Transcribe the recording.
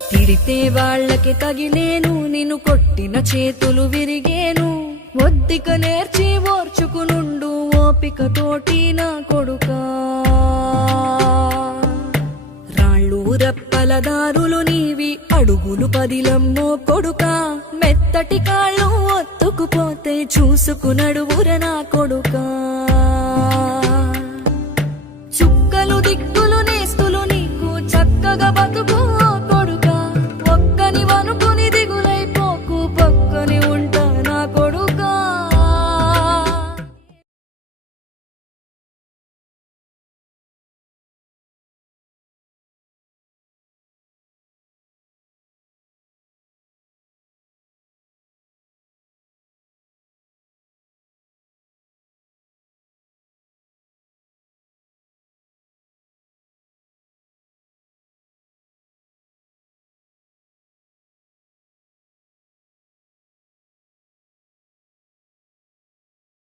తిడితే వాళ్ళకి తగిలేను, నిన్ను కొట్టిన చేతులు విరిగేను. ఒద్దిక నేర్చి ఓర్చుకునుండు ఓపికతోటి నా కొడుకా. రాళ్ళు రెప్పల దారులు నీవి, అడుగులు పదిలమ్మో కొడుకా. మెత్తటి కాళ్ళు ఒత్తుకుపోతే చూసుకునడువుర నా కొడుకా. చుక్కలు దిక్కులు నేస్తులు నీకు చక్కగా బతుకు